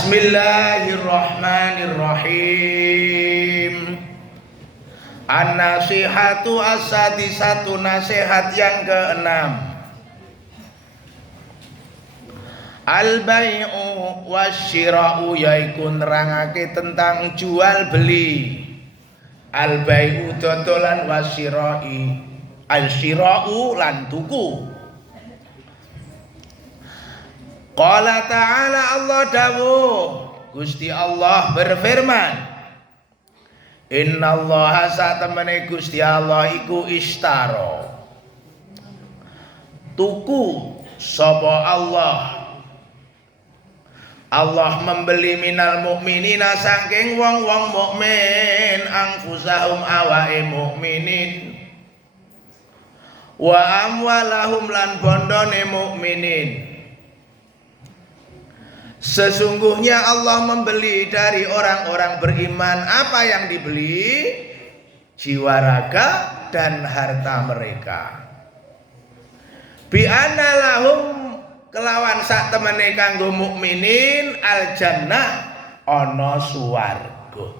Bismillahirrahmanirrahim. An-nasihatu as-sadisatu, nasihat yang keenam. Al-bai'u wasyira'u, yaiku nerangake tentang jual beli. Al-bai'u dodolan, wasyira'i al-syira'u lan tuku. Qala ta'ala, Allah dawuh, Gusti Allah berfirman, innallaha satemene Gusti Allah iku ishtaro, tuku sapa Allah membeli minal mukminina saking wong-wong mukmin, anfusahum awake mukminin, wa amwalahum lan bondone mukminin. Sesungguhnya Allah membeli dari orang-orang beriman apa yang dibeli? Jiwa raga dan harta mereka. Bi anna lahum, kelawan sak temene kanggo mukminin, al jannah, ana swarga.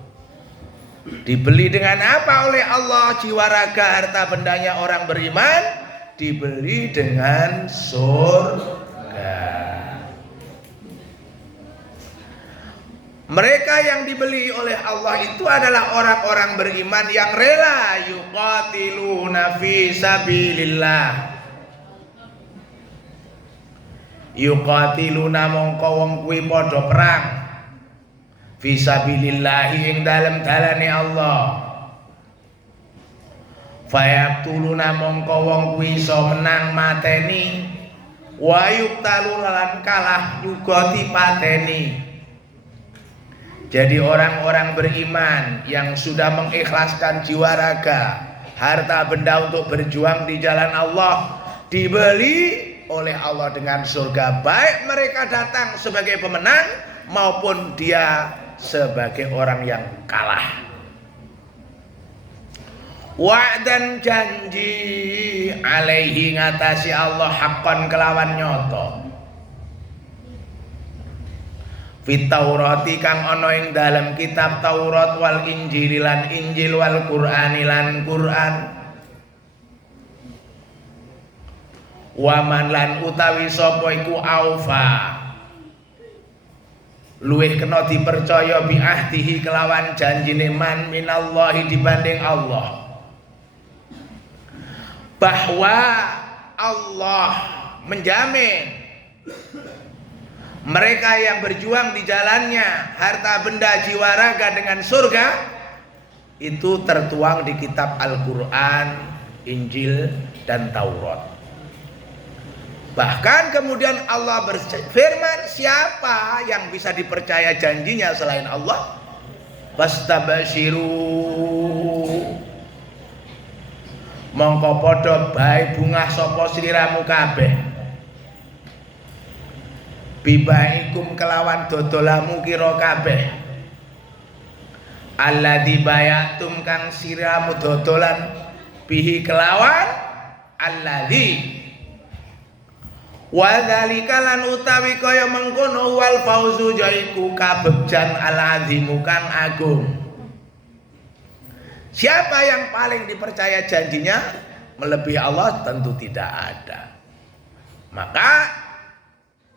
Dibeli dengan apa oleh Allah jiwa raga harta bendanya orang beriman? Dibeli dengan surga. Mereka yang dibeli oleh Allah itu adalah orang-orang beriman yang rela yuqatiluna fi sabilillah. Yuqatiluna mongko wong kuwi padha perang fi sabilillah ing dalem dalane Allah. Fayaqtuluna mongko wong kuwi iso menang mateni, wa yuqtaluna lan kalah juga dipateni. Jadi orang-orang beriman yang sudah mengikhlaskan jiwa raga, harta benda untuk berjuang di jalan Allah, dibeli oleh Allah dengan surga, baik mereka datang sebagai pemenang maupun dia sebagai orang yang kalah. Wa'dan janji alaihi ngatasi Allah haqqan kelawan nyoto. Fit Taurati kang ana ing dalam kitab Taurat, wal Injil lan Injil, wal Qur'ani lan Qur'an. Waman lan utawi sapa iku aufa, luwih kena dipercaya bi ahdihi kelawan janjine man minallahi dibanding Allah. Bahwa Allah menjamin mereka yang berjuang di jalannya, harta benda jiwa raga dengan surga, itu tertuang di kitab Al-Quran, Injil, dan Taurat. Bahkan kemudian Allah berfirman, siapa yang bisa dipercaya janjinya selain Allah? Fastabashiru, mongko padha bae bungah sapa sliramu kabeh. Bibaikum kelawan dodolamu kira kabeh. Alladzi bayatum kang siramu dodolan, bihi kelawan alladzi. Wa dzalika lan utawi kaya mengkono wal fauzu jaiku kabegjan al-azimu kang agung. Siapa yang paling dipercaya janjinya melebihi Allah? Tentu tidak ada. Maka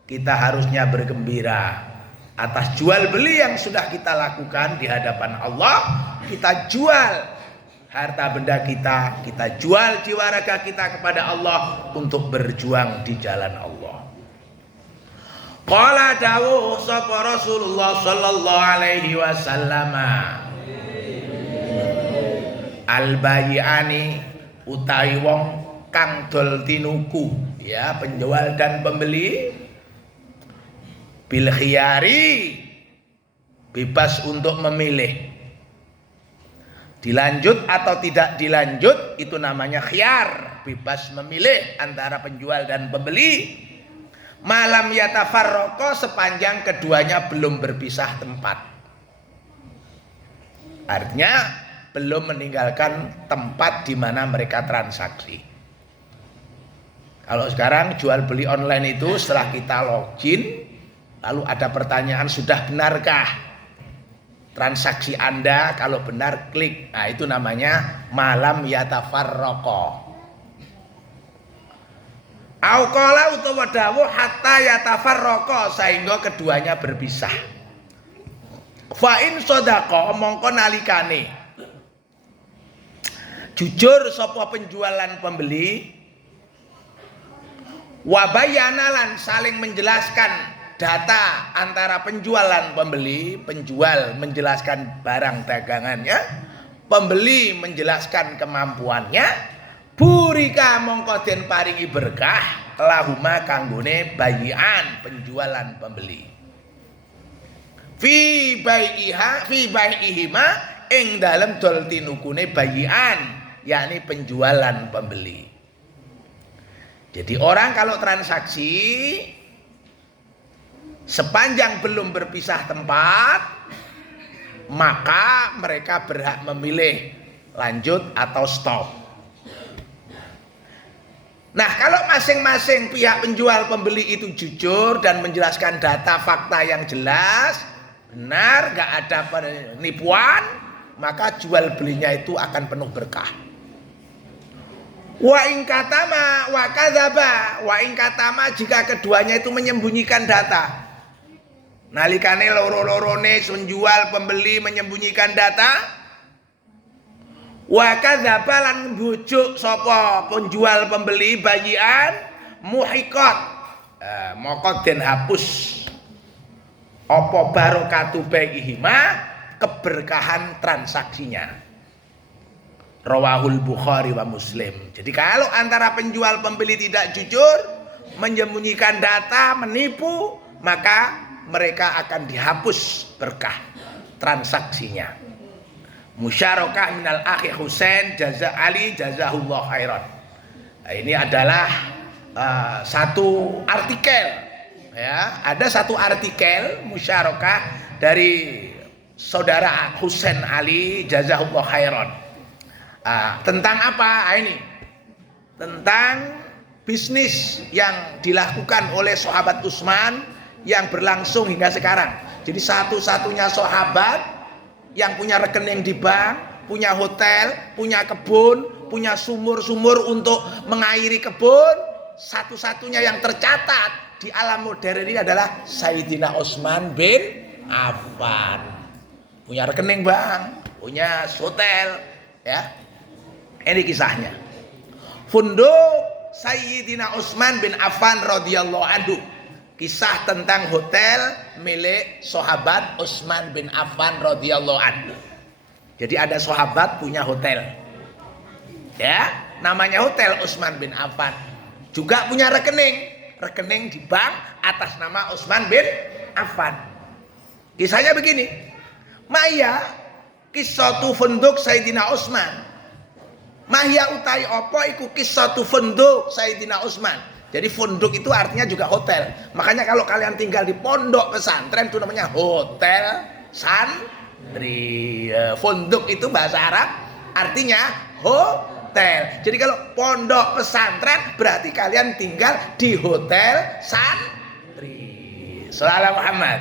kita harusnya bergembira atas jual beli yang sudah kita lakukan di hadapan Allah. Kita jual harta benda kita, kita jual jiwa raga kita kepada Allah untuk berjuang di jalan Allah. Qala dawuh sapa Rasulullah sallallahu alaihi wasallam, al-bayi'ani utawi wong kang dol tinuku, ya, penjual dan pembeli, bil khiyari, bebas untuk memilih, dilanjut atau tidak dilanjut, itu namanya khiyar, bebas memilih antara penjual dan pembeli. Malam yatafarraqo, sepanjang keduanya belum berpisah tempat, artinya belum meninggalkan tempat di mana mereka transaksi. Kalau sekarang jual beli online itu setelah kita login, Lalu ada pertanyaan, sudah benarkah transaksi Anda? Kalau benar klik. Nah, itu namanya malam yatafarraqa. Au qala utawa dawuh hatta yatafarraqa, sehingga keduanya berpisah. Fa in sadaqa, mongko nalikane jujur sapa penjualan pembeli, wa bayana lan saling menjelaskan data antara penjual dan pembeli, penjual menjelaskan barang dagangannya, pembeli menjelaskan kemampuannya, burika mongko den paringi berkah lahuma kanggone bayian penjualan pembeli. Fi bai'ihima ing dalem dol tinukune bayian, yakni penjualan pembeli. Jadi orang kalau transaksi sepanjang belum berpisah tempat, maka mereka berhak memilih lanjut atau stop. Nah, kalau masing-masing pihak penjual pembeli itu jujur dan menjelaskan data fakta yang jelas, benar, gak ada penipuan, maka jual belinya itu akan penuh berkah. Wa in katama wa kadzaba, wa in katama jika keduanya itu menyembunyikan data. Nalikane loro-lorone penjual pembeli menyembunyikan data, wa kadzaba lan bujuk sapa penjual pembeli bayian muhiqat, moko den hapus apa barokatu baihima, keberkahan transaksinya. Rawahul Bukhari wa Muslim. Jadi kalau antara penjual pembeli tidak jujur, menyembunyikan data, menipu, maka mereka akan dihapus berkah transaksinya. Musyarakah minal akhi Husain jaza Ali jazahullah khairan. Nah, ini adalah satu artikel, ya, ada satu artikel musyarakah dari saudara Husain Ali jazahullah khairan. Tentang apa? Ini tentang bisnis yang dilakukan oleh sahabat Utsman yang berlangsung hingga sekarang. Jadi satu-satunya sahabat yang punya rekening di bank, punya hotel, punya kebun, punya sumur-sumur untuk mengairi kebun, satu-satunya yang tercatat di alam modern ini adalah Sayyidina Utsman bin Affan. Punya rekening bank, punya hotel, ya. Ini kisahnya. Funduk Sayyidina Utsman bin Affan radhiyallahu anhu. Kisah tentang hotel milik sahabat Utsman bin Affan radhiyallahu anhu. Jadi ada sahabat punya hotel, ya, namanya hotel Utsman bin Affan. Juga punya rekening di bank atas nama Utsman bin Affan. Kisahnya begini. Maya kisatu funduk Sayyidina Utsman. Mahya utai apa iku kisatu funduk Sayyidina Utsman. Jadi funduk itu artinya juga hotel. Makanya kalau kalian tinggal di pondok pesantren itu namanya hotel santri. Funduk itu bahasa Arab artinya hotel. Jadi kalau pondok pesantren berarti kalian tinggal di hotel santri. Shallallahu Muhammad.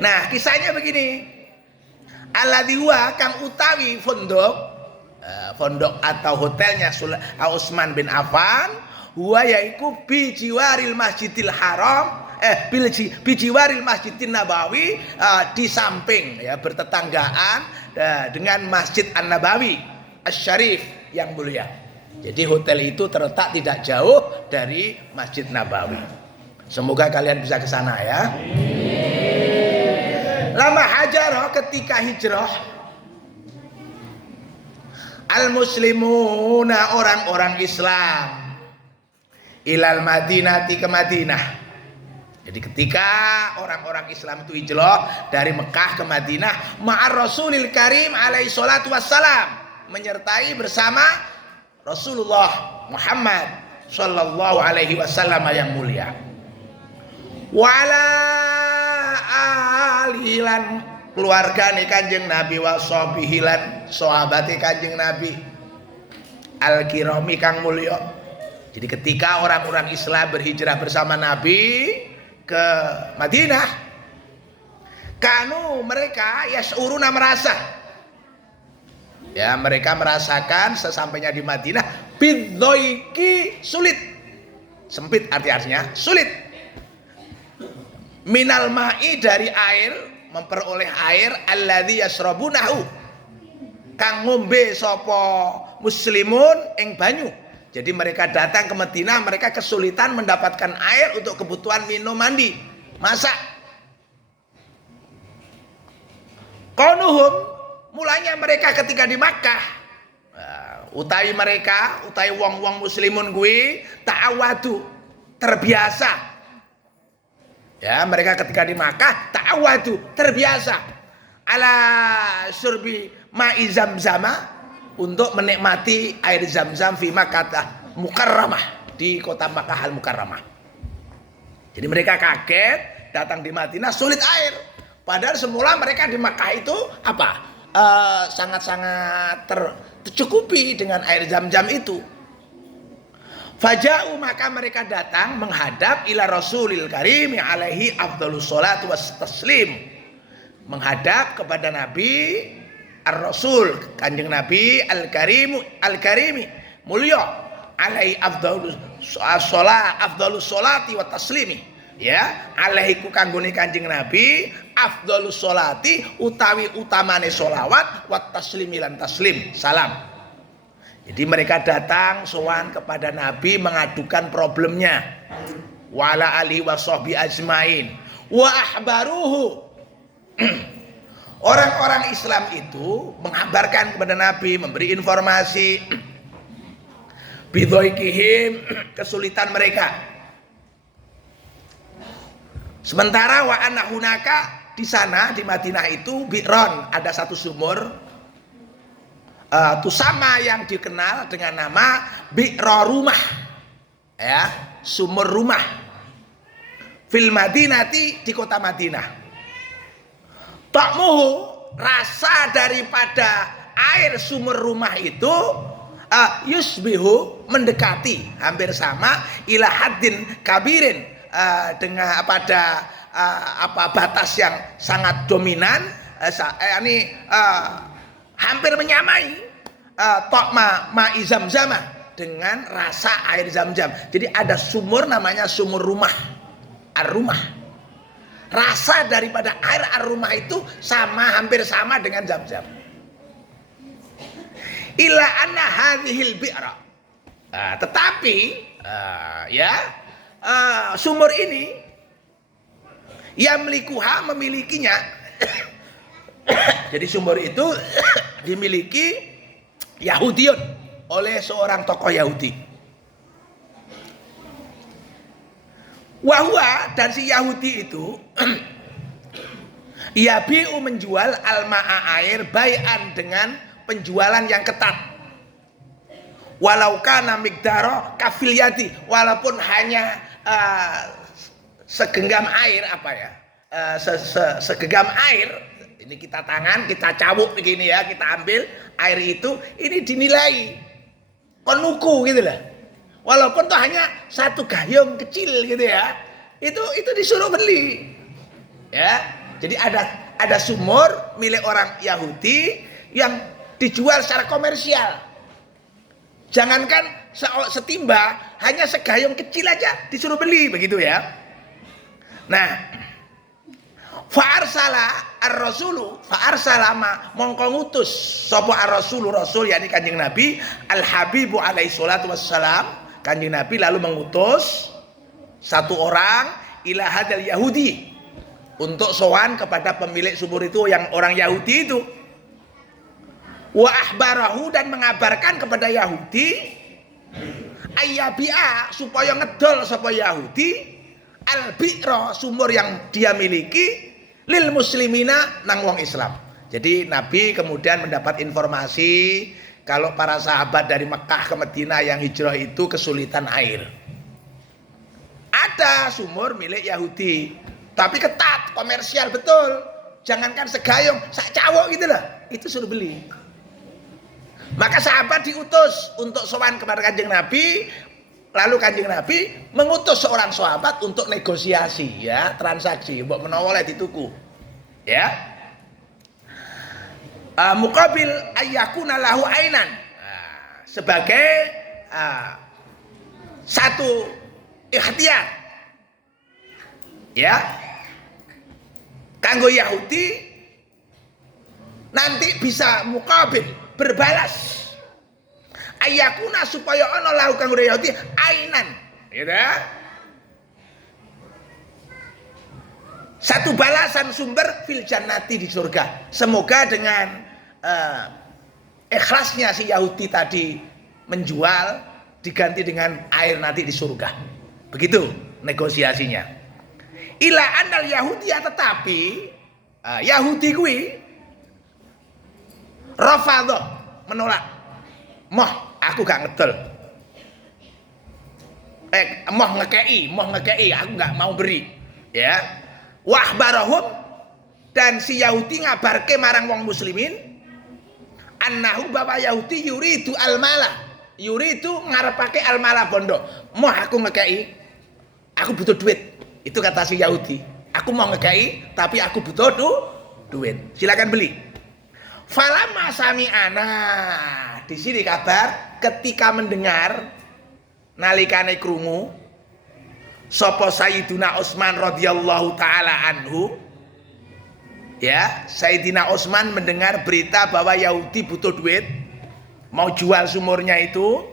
Nah, kisahnya begini. Alladzi huwa kang utawi funduk atau hotelnya Utsman bin Affan, huwa yaiku bi jiwaril Masjidil Haram, bi jiwaril Masjidin Nabawi, di samping, ya, bertetanggaan dengan Masjid An-Nabawi Asy-Syarif yang mulia. Jadi hotel itu terletak tidak jauh dari Masjid Nabawi. Semoga kalian bisa ke sana, ya. Lama hajarah, ketika hijrah, al-muslimuna, orang-orang Islam, ilal Madinati, ke Madinah. Jadi ketika orang-orang Islam itu hijrah dari Mekah ke Madinah, ma'ar Rasulil Karim alaihi salatu wassalam, menyertai bersama Rasulullah Muhammad sallallahu alaihi wasallam yang mulia. Wala alilan, keluarga nih Kanjeng Nabi, wa sahbihilan, sahabate Kanjeng Nabi al-kirami kang mulya. Jadi ketika orang-orang Islam berhijrah bersama Nabi, ke Madinah, kanu mereka yas'uruna merasa, ya mereka merasakan sesampainya di Madinah bidhoiki sulit, sempit artinya sulit, minal ma'i dari air, memperoleh air, alladzi yasrabunahu kang ngombe sapa muslimun ing banyu. Jadi mereka datang ke Madinah, mereka kesulitan mendapatkan air untuk kebutuhan minum, mandi, masak. Qanuhum, mulanya mereka ketika di Makkah, utawi mereka, utawi wong-wong muslimun kuwi ta'awadu, terbiasa. Ya, mereka ketika di Makkah ta'awadu, terbiasa ala surbi ma'i zamzama, untuk menikmati air zam-zam fi Makkah Mukarramah, di kota Makkah al Mukarramah. Jadi mereka kaget datang di Madinah sulit air. Padahal semula mereka di Makkah itu apa? Sangat-sangat tercukupi dengan air zam-zam itu. Faja'u, maka mereka datang menghadap ila Rasulil Karim alaihi afdhalus sholatu was taslim. Menghadap kepada Nabi Ar-Rasul, Kanjeng Nabi Al-Karimi mulya alaihi afdhalus sholati wa taslimi, ya alaihi ku kanggone Kanjeng Nabi afdhalus sholati utawi utamane sholawat wa taslimi lan taslim salam. Jadi mereka datang sowan kepada Nabi mengadukan problemnya, wala ali wa sahbi ajmain wa ahbaruhu. Orang-orang Islam itu mengabarkan kepada Nabi, memberi informasi bidhoikihim, kesulitan mereka. Sementara wa anna hunaka, di sana di Madinah itu bi'ron, ada satu sumur tusama yang dikenal dengan nama bi'ro rumah, ya, sumur rumah fil Madinati, di kota Madinah. Ta'muhu, rasa daripada air sumur rumah itu yusbihu, mendekati, hampir sama, ila haddin kabirin, dengan pada batas yang sangat dominan, hampir menyamai ta'ma ma'i zamzama, dengan rasa air zam-zam. Jadi ada sumur namanya sumur rumah, ar-rumah. Rasa daripada air ar-rumah itu sama, hampir sama dengan zam-zam. Ila anna hadhil bi'ra, tetapi sumur ini yamlikuha, memilikinya. Jadi sumur itu dimiliki Yahudiun, oleh seorang tokoh Yahudi. Wahwa, dan si Yahudi itu yabi'u, menjual al-ma'a, air, bai'an, dengan penjualan yang ketat. Walau kana miqdaro kafil yadi, walaupun hanya segenggam air, segenggam air, ini kita tangan, kita cabuk begini ya, kita ambil air itu, ini dinilai konuku gitu lah. Walaupun tuh hanya satu gayung kecil gitu ya, itu disuruh beli, ya. Jadi ada sumur milik orang Yahudi yang dijual secara komersial. Jangankan setimba, hanya segayung kecil aja disuruh beli, begitu ya. Nah, fa'arsala ar-rasulu, fa'arsala mongko ngutus sapa ar-rasulu, rasul yakni Kanjeng Nabi al-Habibu alaihi salatu wassalam. Kanjeng Nabi lalu mengutus satu orang ila hadal Yahudi, untuk sowan kepada pemilik sumur itu, yang orang Yahudi itu. Wa ahbarahu, dan mengabarkan kepada Yahudi ayyabi'a, supaya ngedol sapa Yahudi al-bi'ra, sumur yang dia miliki, lil muslimina, nang wong Islam. Jadi Nabi kemudian mendapat informasi kalau para sahabat dari Mekah ke Madinah yang hijrah itu kesulitan air. Ada sumur milik Yahudi, tapi ketat, komersial betul. Jangankan segayung, sak cawok gitu lah, itu suruh beli. Maka sahabat diutus untuk sowan kepada Kanjeng Nabi lalu Kanjeng Nabi mengutus seorang sahabat untuk negosiasi, ya, transaksi, mbok menawa oleh dituku. Ya. Muqabil ayyakuna lahu ainan. Sebagai satu ikhtiar. Ya. Kanggo Yahudi nanti bisa muqabil, berbalas. Ayyakuna supaya ana lahu kanggo Yahudi ainan, gitu ya. Satu balasan sumber fil jannati di surga. Semoga dengan ikhlasnya si Yahudi tadi menjual diganti dengan air nanti di surga. Begitu negosiasinya. Ila anal Yahudi ya, tetapi Yahudi kuwi rafadha, menolak. Moh aku gak ngedol. Moh ngekei, aku gak mau beri. Ya. Wahbarahum, dan si Yahudi ngabarke marang wong muslimin annahu bahwa Yahudi yuridu almala, yuridu ngarepake almala bondo. Moh aku ngekei, aku butuh duit. Itu kata si Yahudi. Aku mau ngekei tapi aku butuh duit. Silakan beli. Falamma sami'ana, di sini kabar ketika mendengar nalikane krungu sapa Sayyidina Utsman radhiyallahu taala anhu, ya, Sayyidina Utsman mendengar berita bahwa Yahudi butuh duit, mau jual sumurnya itu,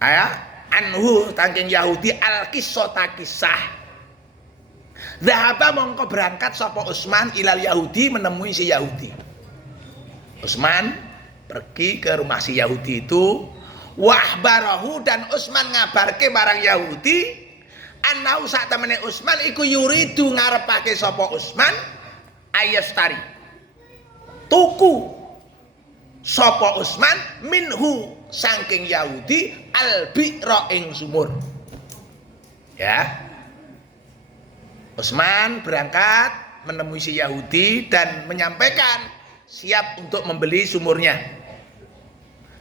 ya, anhu tangking Yahudi al-qissata kisah. Dhahaba mongko berangkat sapa Utsman ilal Yahudi, menemui si Yahudi. Utsman pergi ke rumah si Yahudi itu, wahbarahu, dan Utsman ngabarke marang Yahudi anau sak temene Utsman iku yuridu ngarepake sapa Utsman ayastari, tuku sapa Utsman minhu saking Yahudi albi'ra ing sumur. Ya. Utsman berangkat menemui si Yahudi dan menyampaikan siap untuk membeli sumurnya.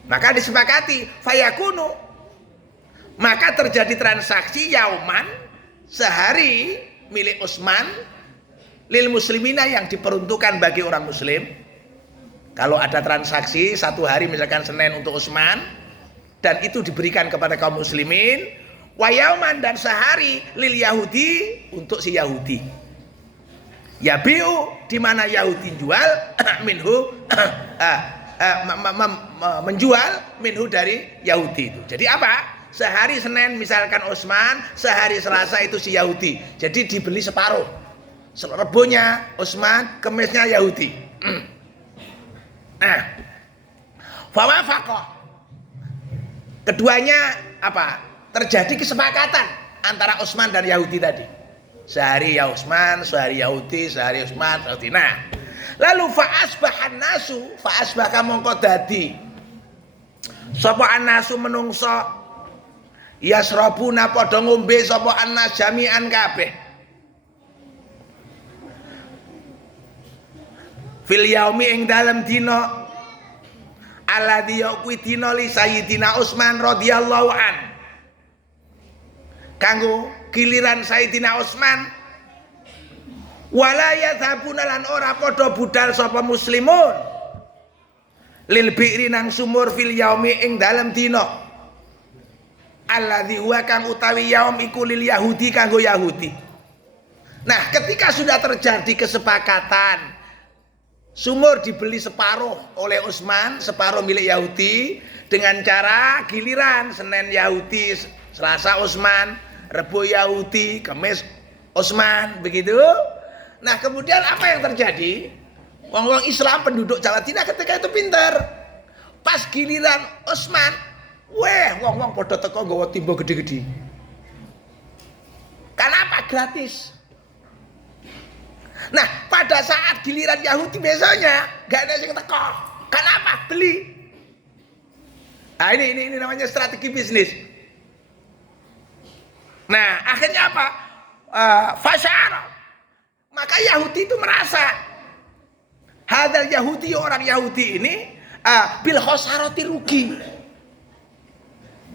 Maka disepakati fayakunu, maka terjadi transaksi yauman, sehari milik Utsman lil muslimina, yang diperuntukkan bagi orang muslim. Kalau ada transaksi satu hari misalkan Senin untuk Utsman dan itu diberikan kepada kaum muslimin, wa yauman, dan sehari lil Yahudi, untuk si Yahudi. Yabiu, di mana Yahudi jual minhu menjual minhu dari Yahudi itu. Jadi apa? Sehari Senin misalkan Utsman, sehari Selasa itu si Yahudi. Jadi dibeli separuh. Rebonya Utsman, kemisnya Yahudi. Nah, fawafaqah. Keduanya apa? Terjadi kesepakatan antara Utsman dan Yahudi tadi. Sehari ya Utsman, sehari Yahudi, sehari Utsman, Yahudi. Nah, lalu fa'asbahan nasu, fa'asbaka mongko dadi sapa annasu menungso yasrabuna padha ngombe sapa annas jami'an kabeh fil yaumi ing dalem dina alladzi yaqwi dina li sayyidina Utsman radhiyallahu an, kanggo giliran Sayyidina Utsman. Wala yadhabuna, lan ora padha budal sapa muslimun lil bi'ri nang sumur fil yaumi ing dalem dina alladzi huwa kang utawi yaum iku lil Yahudi kanggo Yahudi. Nah, ketika sudah terjadi kesepakatan sumur dibeli separuh oleh Utsman, separuh milik Yahudi, dengan cara giliran Senin Yahudi, Selasa Utsman, Rebo Yahudi, Kamis Utsman, begitu. Nah, kemudian apa yang terjadi? Wong-wong Islam penduduk Jawa Tengah ketika itu pintar. Pas giliran Utsman, wong-wong padha teko nggawa timba gede-gede. Kenapa? Gratis. Nah, pada saat giliran Yahudi besoknya gak ada yang teko. Kenapa? Beli. Nah, ini namanya strategi bisnis. Nah, akhirnya apa? Fasyara. Maka Yahudi itu merasa hadal Yahudi, orang Yahudi ini bil khosarati, rugi.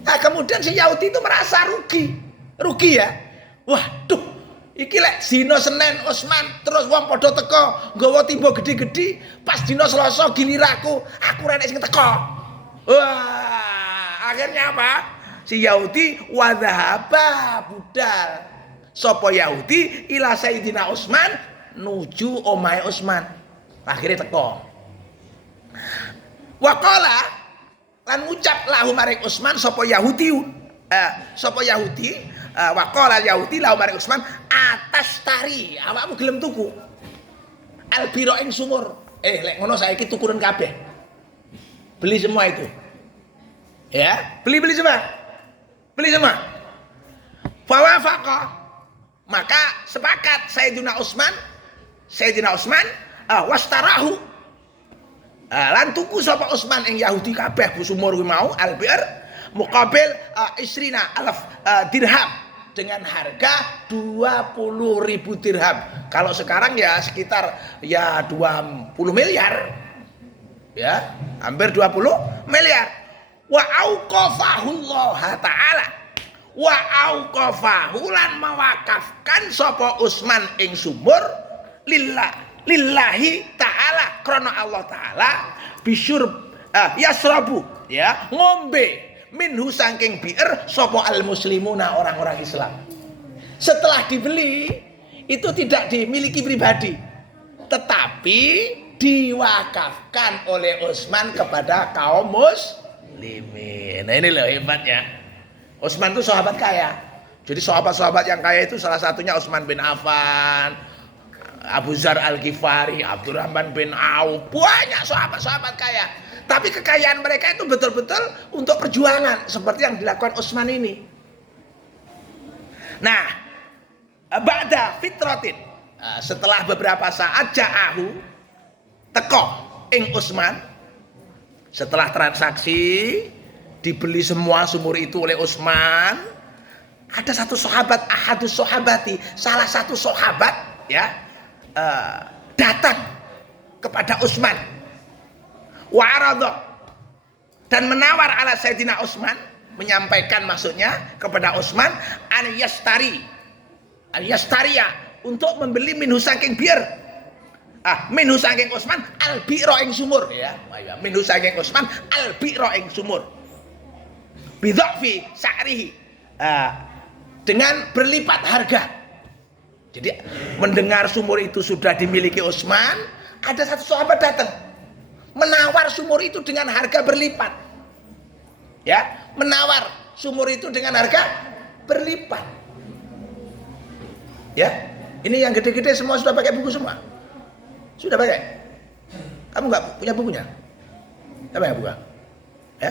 Nah, kemudian si Yahudi itu merasa rugi ya. Waduh, iki lek dina Senin Utsman terus wong padha teka nggawa timba gede-gede, pas dina Selasa giliraku, aku ora nek sing teka. Wah, akhirnya apa? Si Yahudi wadhaba budal. Sapa Yahudi ila Sayyidina Utsman nuju omahe Utsman. Akhirnya teka. Waqala lan ngucap lahu maring Utsman sapa Yahudi waqala Yahudi lahu maring Utsman atas tari awakmu gelem tuku albiro ing sumur lek ngono saiki tukuren kabeh beli semua itu ya beli semua fawafaqa maka sepakat Sayyidina Utsman wastarahu lan tuku sapa Utsman ing Yahudi kabeh sumur kuwi mau albir muqabil isrina alaf dirham dengan harga 20.000 dirham. Kalau sekarang ya sekitar ya 20 miliar. Ya, hampir 20 miliar. Wa auqafahullah taala. Wa auqafahu lan mawakafkan sapa Utsman ing sumur lillahi ta'ala krana Allah taala bisyurb yasrabu ya ngombe minhu saking bi'er sapa al muslimuna orang-orang Islam. Setelah dibeli itu tidak dimiliki pribadi tetapi diwakafkan oleh Utsman kepada kaum muslimin. Nah ini loh hebatnya. Utsman itu sahabat kaya. Jadi sahabat-sahabat yang kaya itu salah satunya Utsman bin Affan, Abu Dzar Al-Ghifari, Abdurrahman bin Auf, banyak sahabat-sahabat kaya. Tapi kekayaan mereka itu betul-betul untuk perjuangan seperti yang dilakukan Utsman ini. Nah, ba'da fitratin, setelah beberapa saat ja'ahu teko ing Utsman, setelah transaksi dibeli semua sumur itu oleh Utsman, ada satu sahabat ahadus sahabati, salah satu sahabat ya datang kepada Utsman wa'arada dan menawar ala Sayyidina Utsman, menyampaikan maksudnya kepada Utsman an yastariya untuk membeli minhu saking bir minhu saking Utsman al bi'ra ing sumur ya minhu saking Utsman al bi'ra ing sumur bidhafi sa'rihi dengan berlipat harga. Jadi mendengar sumur itu sudah dimiliki Utsman, ada satu sahabat datang menawar sumur itu dengan harga berlipat. Ya, menawar sumur itu dengan harga berlipat. Ya, ini yang gede-gede semua sudah pakai buku semua. Sudah pakai. Kamu nggak punya bukunya? Apa yang buka? Ya,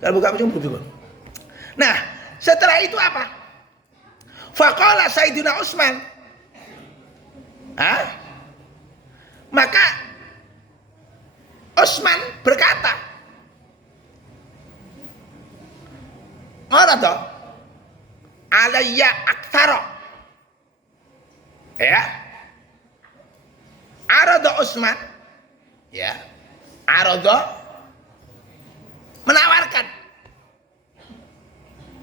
kalau buka punya buku. Nah, setelah itu apa? Faqala Sayyidina Utsman. Maka Utsman berkata, "Arada alayya aktsara." Ya. Arada Utsman ya. Arada menawarkan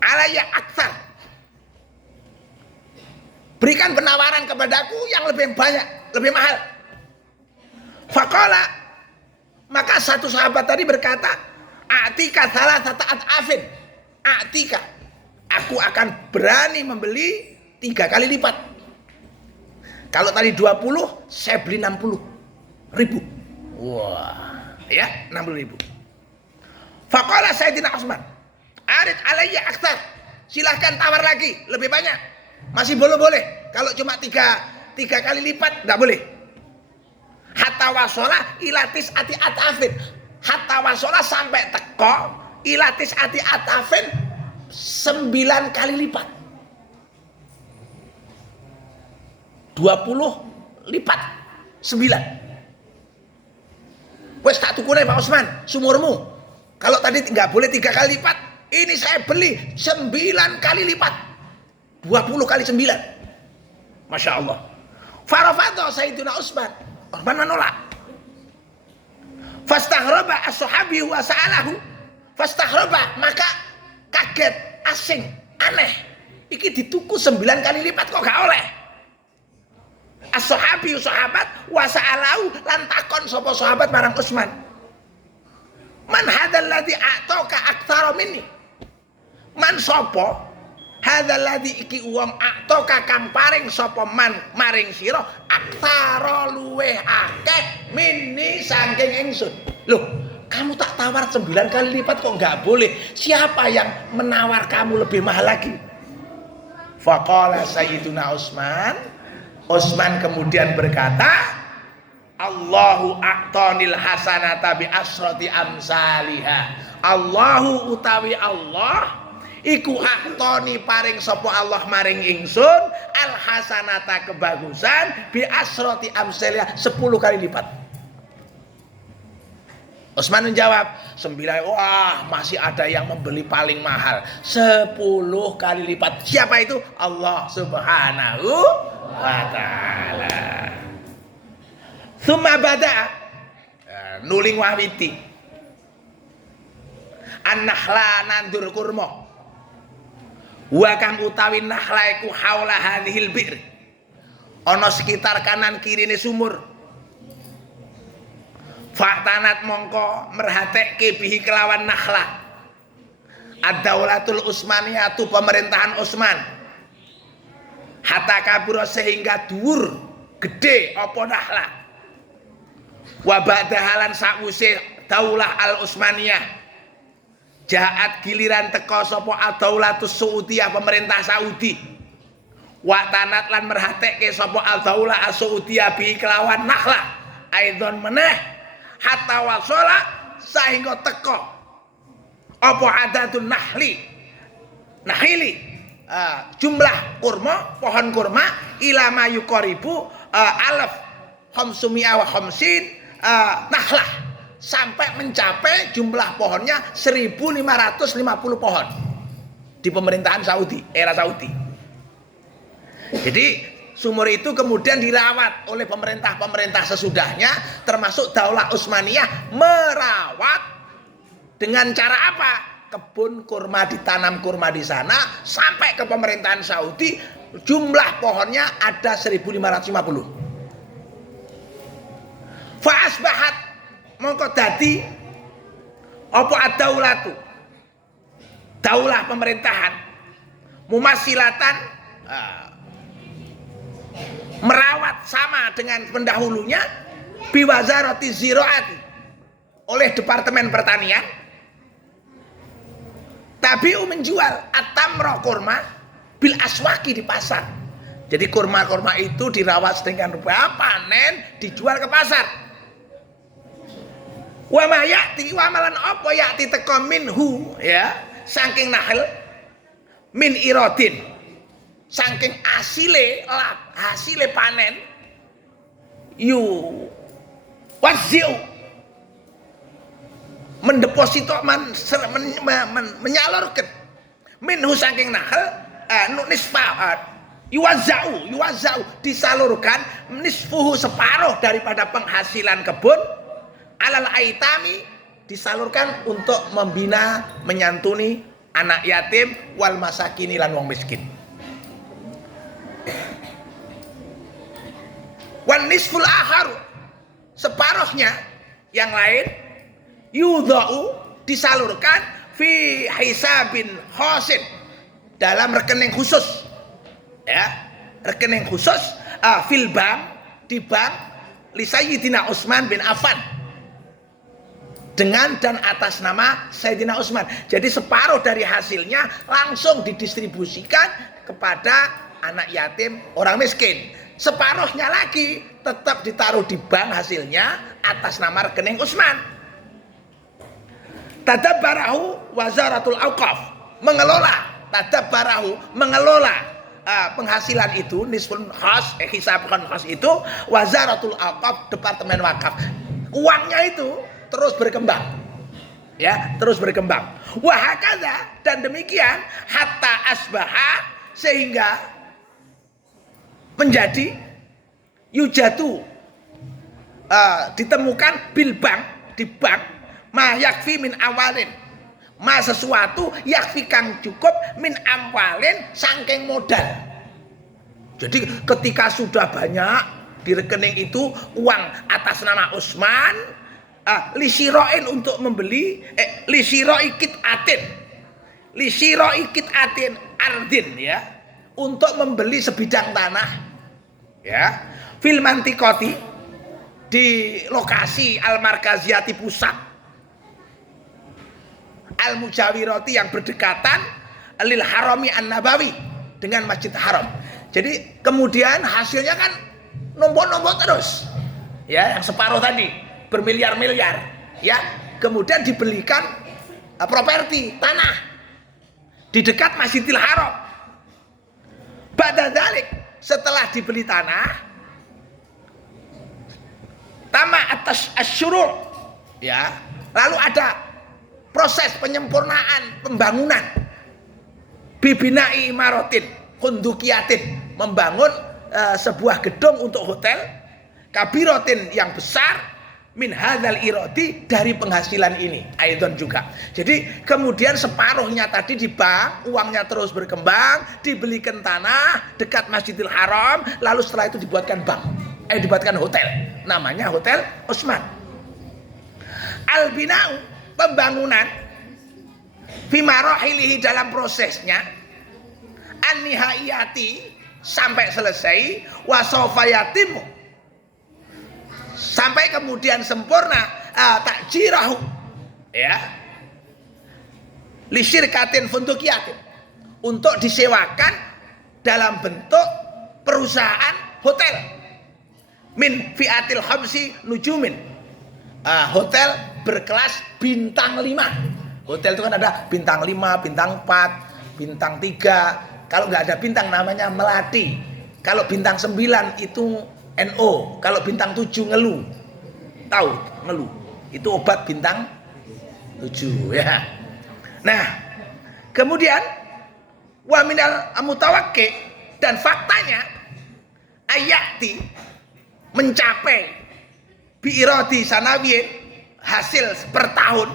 alayya aktsar. Berikan penawaran kepadaku yang lebih banyak, lebih mahal. Faqala, maka satu sahabat tadi berkata, "Atika salasata at'afin." Atika, aku akan berani membeli 3 kali lipat. Kalau tadi 20, saya beli 60.000. Wah, ya 60.000. Faqala Sayyidina Utsman, "Arid alayya aktsar." Silahkan tawar lagi, lebih banyak. Masih boleh. Kalau cuma 3 kali lipat enggak boleh. Hatta wasola ilatis ati atafin. Hatta wasola sampai teko ilatis ati atafin 9 kali lipat. 20 lipat 9. Wes tak tukune Pak Utsman, sumurmu. Kalau tadi enggak boleh 3 kali lipat, ini saya beli 9 kali lipat. 20 kali 9. Masya Allah. Farafadha Sayyidina Utsman. Utsman menolak. Fastaghraba as-sahabi wa sa'alahu. Fastaghraba, maka kaget, asing, aneh. Iki dituku 9 kali lipat kok gak oleh. As-sahabi sahabat wa sa'alahu lan takon sapa sahabat marang Utsman. Man hadzal ladzi a'taka aktsara minni. Man sapa hadzal ladzi iki wong a'taka kang paring sapa man maring sira aktsara luweh akeh minni saking ingsun. Loh, kamu tak tawar 9 kali lipat kok enggak boleh. Siapa yang menawar kamu lebih mahal lagi? Faqala Sayyiduna Utsman kemudian berkata, Allahu a'tanil hasanata bi asrati amsalihha. Allahu utawi Allah iku a'tani paring sapa Allah maring ingsun al hasanata kebagusan bi asrati amsalihha 10 kali lipat. Utsman menjawab, 9, wah masih ada yang membeli paling mahal 10 kali lipat. Siapa itu? Allah Subhanahu wa ta'ala. Tsumma bada'a nuling wawiti an-nakhla nandur kurma wa kang utawi nakhla iku haula hadhil bir ana sekitar kanan kirine sumur. Faktanat mongko merhatekke bihi kelawan nakhla ad-daulatul Utsmaniyatu pemerintahan Utsman hatta kabura sehingga dhuwur gede apa nakhla wa ba'dahalan sakwise daulah al-Utsmaniyah jaat giliran teka sapa ad-daulatus Saudiyah pemerintah Saudi wa tanat lan merhatekke sapa ad-daulah as-Saudiyah bihi kelawan nakhla aidon meneh hatta wasala sehingga teko apa adatun nahili jumlah kurma pohon kurma ilama yukoribu alaf khamsumia wa khamsin nahlah sampai mencapai jumlah pohonnya 1550 pohon di pemerintahan Saudi, era Saudi. Jadi sumur itu kemudian dirawat oleh pemerintah-pemerintah sesudahnya, termasuk Daulah Utsmaniyah merawat dengan cara apa? Kebun kurma, ditanam kurma di sana sampai ke pemerintahan Saudi, jumlah pohonnya ada 1550. Fa asbahat mongko dadi apa ad-daulatu? Daulah pemerintahan mumasilatan merawat sama dengan pendahulunya biwazarati ziraati oleh Departemen Pertanian. Tabi'u menjual at-tamra kurma bil aswaki di pasar. Jadi kurma-kurma itu dirawat dengan rupa panen dijual ke pasar. Wa ma ya'ti wa malan apa ya'ti teka minhu ya saking nahl min iradin saking hasile panen yu waziu mendeposito menyalurkan minhu saking nahal nisfa yuwazau disalurkan nisfuhu separuh daripada penghasilan kebun alal aitami disalurkan untuk membina menyantuni anak yatim wal masakini lan wong miskin. Wan nisful akharu separuhnya yang lain yudha'u disalurkan fi hisabin khasin dalam rekening khusus ya, rekening khusus fil bank di bank li Sayyidina Utsman bin Affan dengan dan atas nama Sayyidina Utsman. Jadi separuh dari hasilnya langsung didistribusikan kepada anak yatim orang miskin. Separuhnya lagi tetap ditaruh di bank hasilnya atas nama rekening Utsman. Tadabbarahu Wazaratul Auqaf mengelola penghasilan itu nisfun khas hisabkan khas itu Wazaratul Auqaf Departemen Wakaf. Uangnya itu terus berkembang. Ya, terus berkembang. Wa hakaza dan demikian hatta asbaha sehingga menjadi yujatu ditemukan bil bank di bank ma yakfi min awalin ma sesuatu yakfi kang cukup min amwalin saking modal. Jadi ketika sudah banyak di rekening itu uang atas nama Utsman, lisiroin untuk membeli lisiroi kit atin ardin ya, untuk membeli sebidang tanah ya, fil mantikoti di lokasi al markaziyati pusat, al mujawirati yang berdekatan, lil harami an nabawi dengan masjid haram. Jadi kemudian hasilnya kan nombok-nombok terus ya, yang separuh tadi bermiliar-miliar ya, kemudian dibelikan properti tanah di dekat Masjidil Haram. Ba'da dzalik, setelah dibeli tanah, tama atas asyuru ya, lalu ada proses penyempurnaan pembangunan, bibinai imarotin kundukiyatin, membangun sebuah gedung untuk hotel kabirotin yang besar, min hadzal iradi, dari penghasilan ini aidon juga. Jadi kemudian separuhnya tadi di bank, uangnya terus berkembang, dibelikan tanah dekat Masjidil Haram, lalu setelah itu dibuatkan bank, dibuatkan hotel, namanya Hotel Utsman. Al-bina'u, pembangunan, fi marahilihi, dalam prosesnya, an-nihaiyati, sampai selesai, wa sawfa yatimu, sampai kemudian sempurna, takjirahu ya, li syirkatin fundukiyatin, untuk disewakan dalam bentuk perusahaan hotel, min fiatil khamsi nujumin, hotel berkelas bintang 5. Hotel itu kan ada bintang 5, bintang 4, bintang 3. Kalau nggak ada bintang namanya melati. Kalau bintang 9 itu NO. Kalau bintang 7 ngeluh. Tahu ngeluh? Itu obat bintang 7 ya. Nah, kemudian wa minal mutawaqqi, dan faktanya ayati, mencapai bi iradi sanawiyin, hasil per tahun,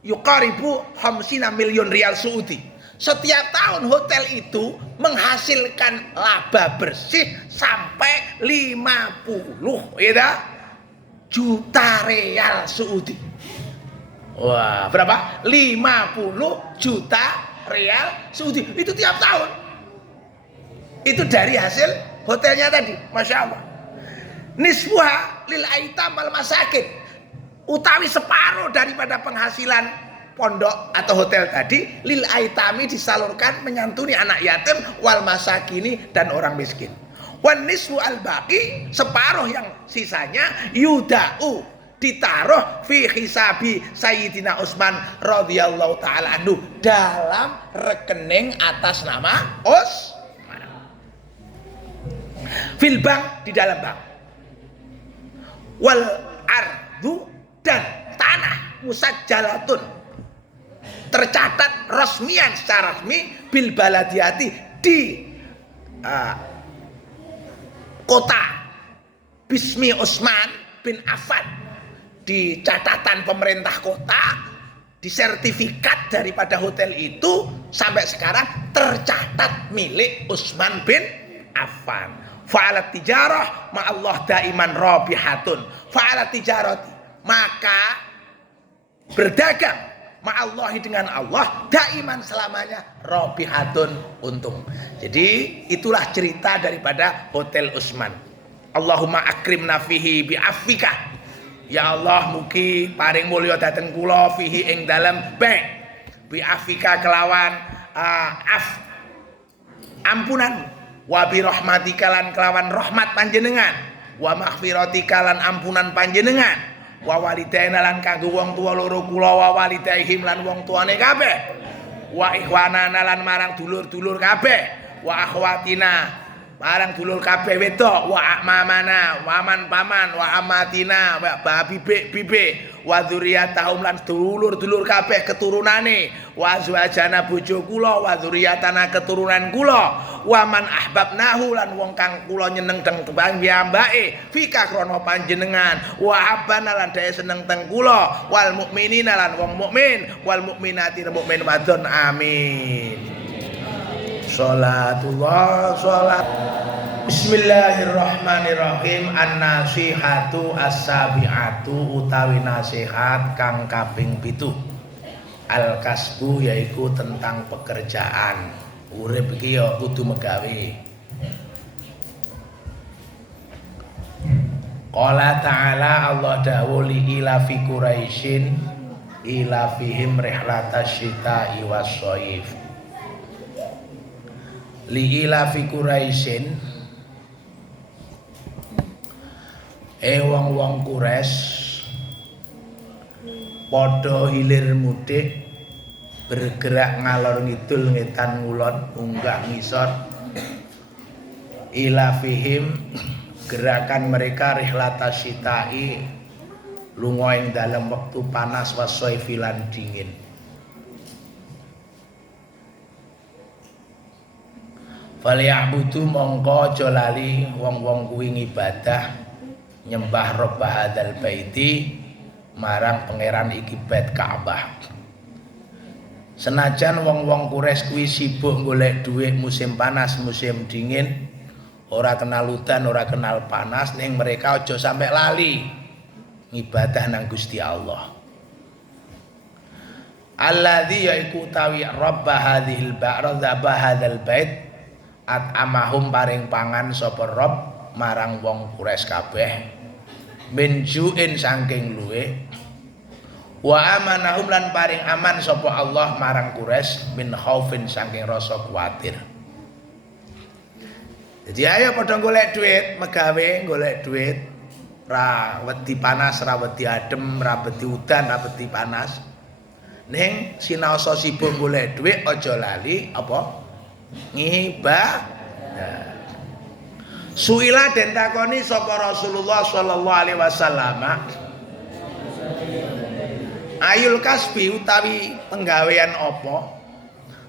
yuqaribu 50 miliar rial Saudi. Setiap tahun hotel itu menghasilkan laba bersih sampai 50 ya, juta rial Saudi. Wah, berapa? 50 juta rial Saudi. Itu tiap tahun. Itu dari hasil hotelnya tadi, Masya Allah. Nisbuha lil aitam wal masakin, utawi separuh daripada penghasilan pondok atau hotel tadi, lil aitami, disalurkan menyantuni anak yatim, wal masakini, dan orang miskin. Wan nisfu al baqi, separuh yang sisanya, yuda'u, ditaruh fi hisabi Sayyidina Utsman radhiyallahu taala anhu, dalam rekening atas nama Utsman, fil bank, di dalam bank, wal ardu, dan tanah, musajjalatun, tercatat resmian, secara resmi, bil baladiyati, di kota bismi Utsman bin Affan, di catatan pemerintah kota, di sertifikat daripada hotel itu sampai sekarang tercatat milik Utsman bin Affan. Fa'alat tijarah ma'allah daiman rabihatun, fa'alat tijarati, maka berdagang ma'allahi, dengan Allah, daiman, selamanya, rabihatun, untung. Jadi itulah cerita daripada Hotel Utsman. Allahumma akrimna fihi bi'afika, ya Allah mugi paring mulya dhateng kula fihi ing dalem bi'afika, kelawan ampunan, wa bi rahmatika, lan kelawan rahmat panjenengan, wa maghfiratika, lan ampunan panjenengan, wa walidaina, lan kanggo wong tuwa loro kula, wa walidaihim, lan wong tuane kabeh, wa ikhwanana, lan marang dulur-dulur kabeh, wa akhwatina, marang dulur kabeh wedok wa mamana wa man paman wa amatina wa bibe wa dzurriyyatahum lan dulur-dulur kabeh keturunane wa azwajana bojo kula wa dzurriyyatana keturunan kula wa man ahbabnahu lan wong kang kula nyeneng teng piyambake fika krana panjenengan wa abana lan daya seneng teng kula wal mukminina lan wong mukmin wal mukminati mukmin wadon amin. Salatullah salat. Bismillahirrahmanirrahim. An-nasihatu as-sabi'atu utawi nasihat kang kaping 7. Al-kasbu yaiku tentang pekerjaan. Urip iki ya kudu megawe. Qala ta'ala Allah dawuh li ilafi Quraisyin ilafihim rihlatash syita'i was-shaif. Li ilafi Quraisyin wong-wong Quraisy padha hilir mudik bergerak ngalor ngidul ngetan ngulon munggah ngisor ilafihim gerakan mereka rihlatash syita'i lunga ing dalem wektu panas wasaifi lan dingin. Falyabudu mongko aja lali wong-wong kuwi ngibadah nyembah Rabb hadzal baiti marang pangeran iki bait Ka'bah. Senajan wong-wong Quraisy kuwi sibuk golek dhuwit musim panas musim dingin ora kenal udan ora kenal panas ning mereka aja sampai lali ngibadah nang Gusti Allah. Alladzi yaiku tawi Rabb hadzal bait at'amahum paring pangan sapa Rabb marang wong Quraisy kabeh min ju'in saking luwe wa amanahum lan paring aman sapa Allah marang Quraisy min khaufin saking rasa kuwatir. Jadi ayo padha golek duit, megawe golek duit, ra wedi panas, ra wedi adem, ra wedi udan, ra wedi panas. Ning sinaosa sibuk golek duit aja lali apa? Ngibadah. Suila den takoni sapa Rasulullah sallallahu alaihi wasallam ayul kasbi utawi penggawean apa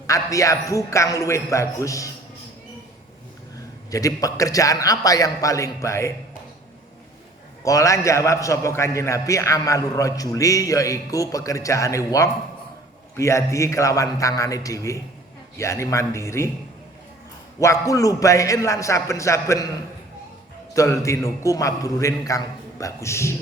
atyabu kang luwih bagus. Jadi pekerjaan apa yang paling baik? Kala jawab sapa Kanjeng Nabi amalur rajuli yaiku pekerjaane wong biadi kelawan tangane dhewe yakni mandiri wa kullu bai'in lan saben-saben dol tinuku mabrurin kang bagus.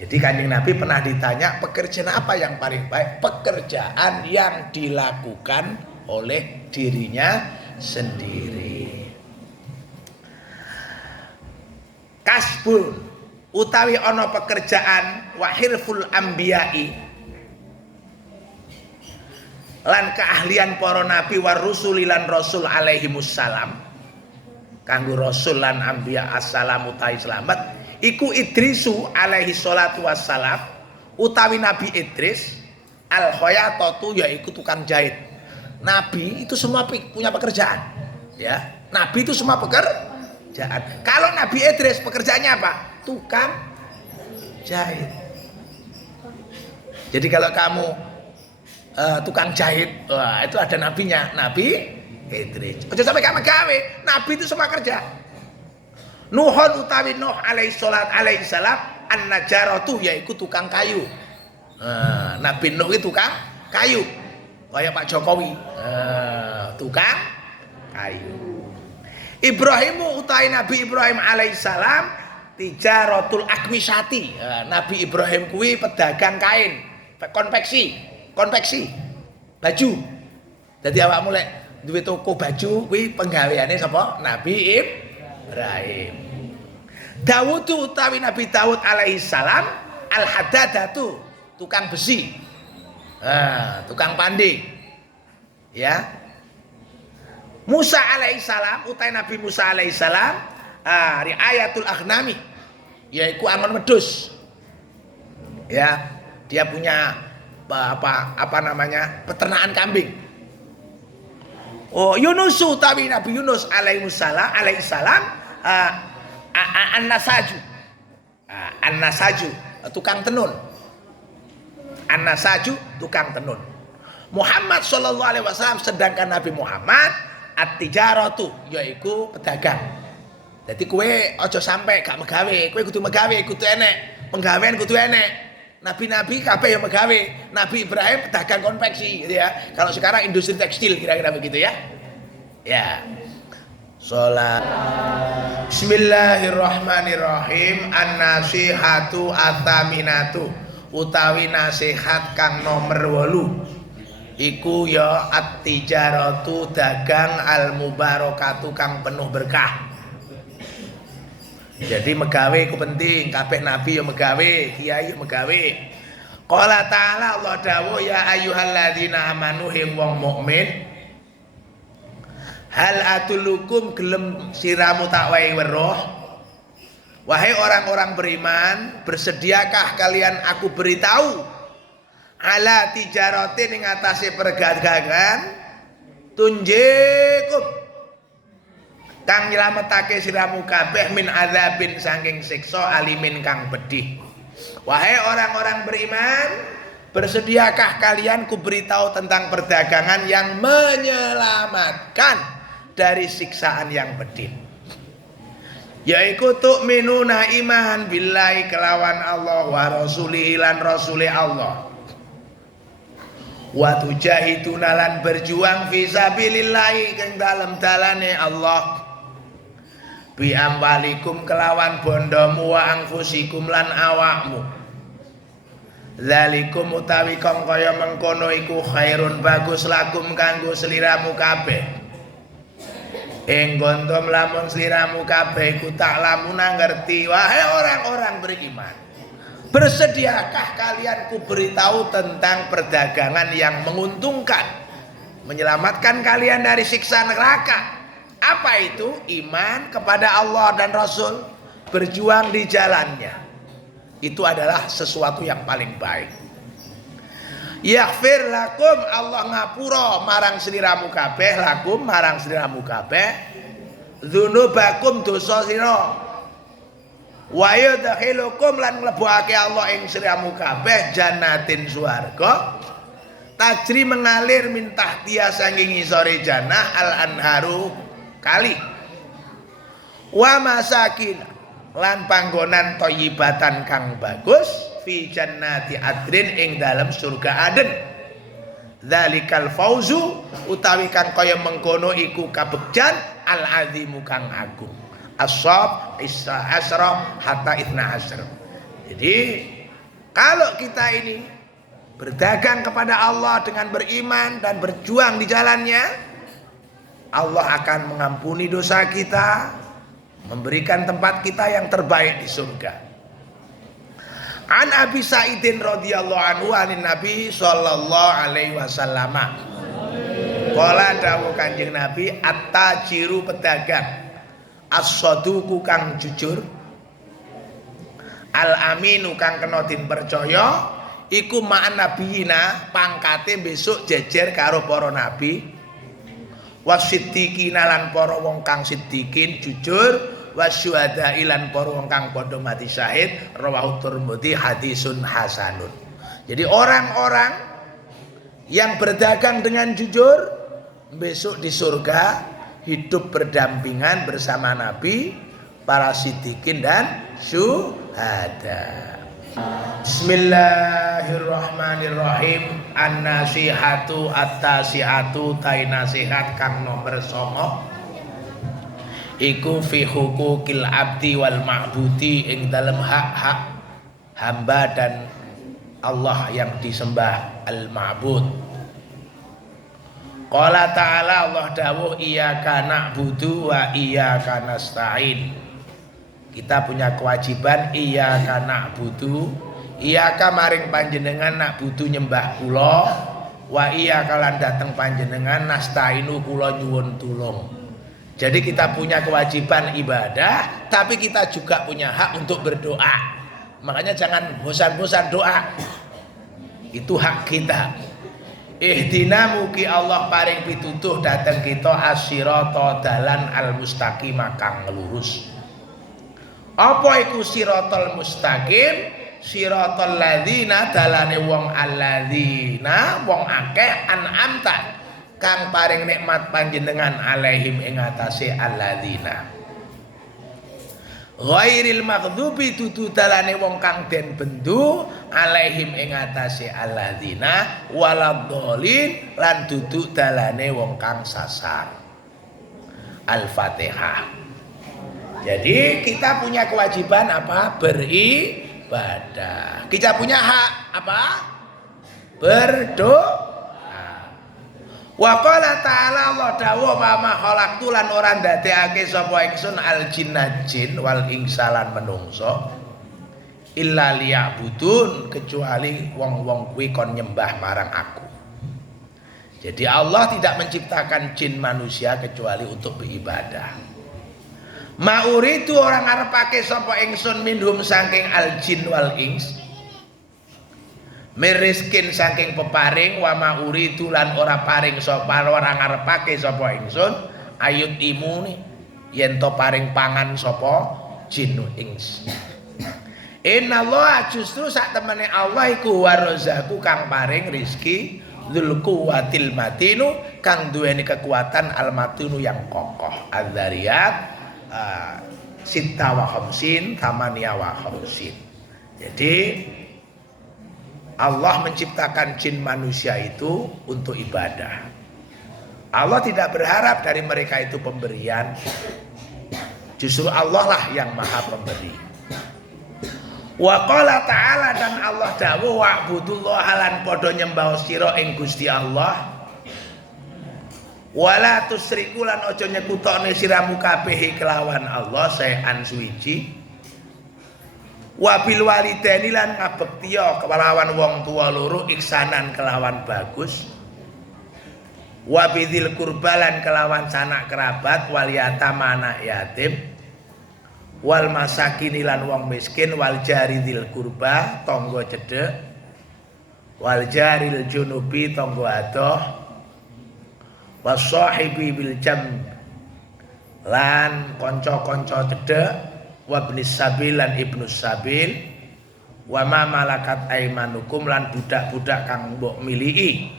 Jadi Kanjeng Nabi pernah ditanya pekerjaan apa yang paling baik? Pekerjaan yang dilakukan oleh dirinya sendiri. Kasbun utawi ana pekerjaan wa hirful anbiya'i lan keahlian para nabi war rusuli lan rasul alaihimussalam kanggo rasul lan anbiya assalamu ta'i selamat iku Idrisu alaihi salatu wassalam utawi nabi Idris al khayatatu yaiku tukang jahit. Nabi itu semua punya pekerjaan ya. Nabi itu semua pekerjaan. Kalau Nabi Idris pekerjaannya apa? Tukang jahit. Jadi kalau kamu tukang jahit, wah, itu ada nabinya, Nabi Idris. Ojo sampai gak megawe, Nabi itu semua kerja. Nuhun utawi Nuh alaihi salam an-najaratu yaiku tukang kayu. Nabi Nuh itu tukang kayu. Kayak Pak Jokowi, tukang kayu. Ibrahimu utawi Nabi Ibrahim alaihi salam tijaratul akmisati. Nabi Ibrahim kuwi pedagang kain, konveksi baju. Jadi awak mulai duwe toko baju kuwi penggaweane sapa? Nabi Ibrahim. Dawud utawi Nabi Daud alaihi salam al-hadadatu tukang besi. Tukang pandai. Ya. Musa alaihi salam utawi Nabi Musa alaihi salam riayatul aghnami yaiku angon wedhus. Ya, dia punya apa namanya peternakan kambing. Oh, Yunus utawi Nabi Yunus alaihissalam an-nasaju. An-nasaju tukang tenun. An-nasaju tukang tenun. Muhammad sallallahu alaihi wasallam sedangkan Nabi Muhammad at-tijaratu yaiku pedagang. Jadi kue ojo sampai gak megawe, kue kudu megawe, kudu enek, penggawean kudu enek. Nabi-nabi kabeh yang megawe. Nabi Ibrahim pedagang konveksi gitu ya. Kalau sekarang industri tekstil kira-kira begitu ya. Ya. Salat. Bismillahirrahmanirrahim. An-nasihatu ataminatu utawi nasihat kang nomor 8. Iku ya at-tijaratu dagang al-mubarakatu kang penuh berkah. Jadi megawe ku penting, kabeh nabi yo megawe, kiai yo megawe. Qala ta'ala Allah dawuh ya ayyuhalladzina amanu hing wong mukmin. Hal atulukum gelem siramu tak wae weruh. Wahai orang-orang beriman, bersediakah kalian aku beritahu ala tijaratin ing atase perdagangan tunjikum kang nyelametake siramu kabeh min azabin saking siksa alimin kang pedih. Wahai orang-orang beriman, bersediakah kalian ku beritahu tentang perdagangan yang menyelamatkan dari siksaan yang pedih. Yaiku tu'minuna iman billahi kelawan Allah wa rasulihi lan rasuli Allah. Wa tujahiduna lan berjuang fi sabilillahi kang dalem dalane Allah. Bi amwalikum kelawan bondomu wa anfusikum lan awakmu. Zalikum utawi kang kaya mengkono iku khairun bagus lakum kanggo sliramu kabeh. Ing gondom lamun sliramu kabeh iku tak lamuna ngerti. Wahai orang-orang beriman, bersediakah kalian ku beritahu tentang perdagangan yang menguntungkan, menyelamatkan kalian dari siksa neraka? Apa itu? Iman kepada Allah dan Rasul, berjuang di jalannya. Itu adalah sesuatu yang paling baik. Yaghfir lakum Allah ngapura marang sliramu kabeh, lakum marang sliramu kabeh dzunubakum dosa sira. Wa yudkhilukum lan mlebokake Allah ing sliramu kabeh jannatin swarga tajri mengalir min tahtiya sanging ngisore jannah al anharu kali wa masakin lan panggonan thayyibatan kang bagus fi jannati adrin ing dalam surga Aden. Dzalikal fauzu utawi kang kaya mengkono iku kabegjan al azimu kang agung. Ashab asra hatta itna asra. Jadi kalau kita ini berdagang kepada Allah dengan beriman dan berjuang di jalannya, Allah akan mengampuni dosa kita, memberikan tempat kita yang terbaik di surga. An Abi Sa'idin radhiyallahu anhu anin Nabi sallallahu alaihi wasallam. Qala dawuh Kanjeng Nabi, at-tajiru pedagang, as-saduqu kang jujur, al-aminu kang kena din percaya, iku ma'an nabiyina pangkate besok jejer karo para nabi. Wasiddiqina lan para wong kang siddiqin jujur, wasyuhada lan para wong kang padha mati syahid. Rawahu Tirmidzi hadisun hasanun. Jadi orang-orang yang berdagang dengan jujur besok di surga hidup berdampingan bersama Nabi, para siddiqin dan syuhada. Bismillahirrahmanirrahim. An-nasihatu at-tasihatu tai nasihat kang nomor 9 iku fi huquqil abdi wal ma'budi ing dalam hak-hak hamba dan Allah yang disembah al-ma'bud. Qala ta'ala Allah dawuh iyyaka na'budu wa iyyaka nasta'in. Kita punya kewajiban iyyaka na'budu, iyyaka maring panjenengan na'budu nyembah kula, wa iyyaka lan dateng panjenengan nasta'inu kula nyuwun tulung. Jadi kita punya kewajiban ibadah, tapi kita juga punya hak untuk berdoa. Makanya jangan bosan-bosan doa. Itu hak kita. Ihdina mugi Allah paring pitutuh dateng kita as-sirata dalan al-mustaqim kang lurus. Apa iku siratal mustaqim? Siratal ladzina dalane wong alladzina wong akeh an'amta kang paring nikmat panjenengan alaihim ing atase alladzina. Ghairil maghdubi dudu dalane wong kang den bendu alaihim ing atase alladzina waladhdallin lan dudu dalane wong kang sasar. Al-Fatihah. Jadi kita punya kewajiban apa? Beribadah. Kita punya hak apa? Berdoa. Wa qala ta'ala Allah dawuh wa ma khalaqtu lan ora ndadekake sapa ingsun al jinna jin wal ingsalan menungso illa liya'budun kecuali wong-wong kuwi kon nyembah marang aku. Jadi Allah tidak menciptakan jin manusia kecuali untuk beribadah. Ma'uri itu orang ngarepake sapa ingsun minhum saking al jin wal ings miriskin saking peparing wa ma'uri tulan ora paring sapa ora ngarepake sapa ingsun ayut imuni yen to paring pangan sapa jin ings. Innallaha justru sak temene Allah iku warazaku kang paring rizki dzul quwwatil matinu kang duweni kekuatan al matinu yang kokoh. Az-Zariyat sitta wa khamsin tamaniya wa khamsin. Jadi Allah menciptakan jin manusia itu untuk ibadah. Allah tidak berharap dari mereka itu pemberian. Justru Allah lah yang maha pemberi. Wa qala ta'ala dan Allah dawuh wa'budullaha lan padha nyembah sira ing Gusti Allah. Wala tusriku lan aja nyekutone siramu kabeh kelawan Allah saean suwiji. Wabil walidaini lan ngabektiya kelawan wong tua loro iksanan kelawan bagus. Wabidil kurbalan kelawan sanak kerabat wal yatama anak yatim. Wal masakini lan wong miskin wal jari dil kurba tangga cedhek. Wal jaril junubi tangga adoh. Was sahibi bil jam lan kanca-kanca cedhek. Wabnis sabil lan ibnus sabil wa ma malakat aimanukum lan budak-budak kang mbok miliki.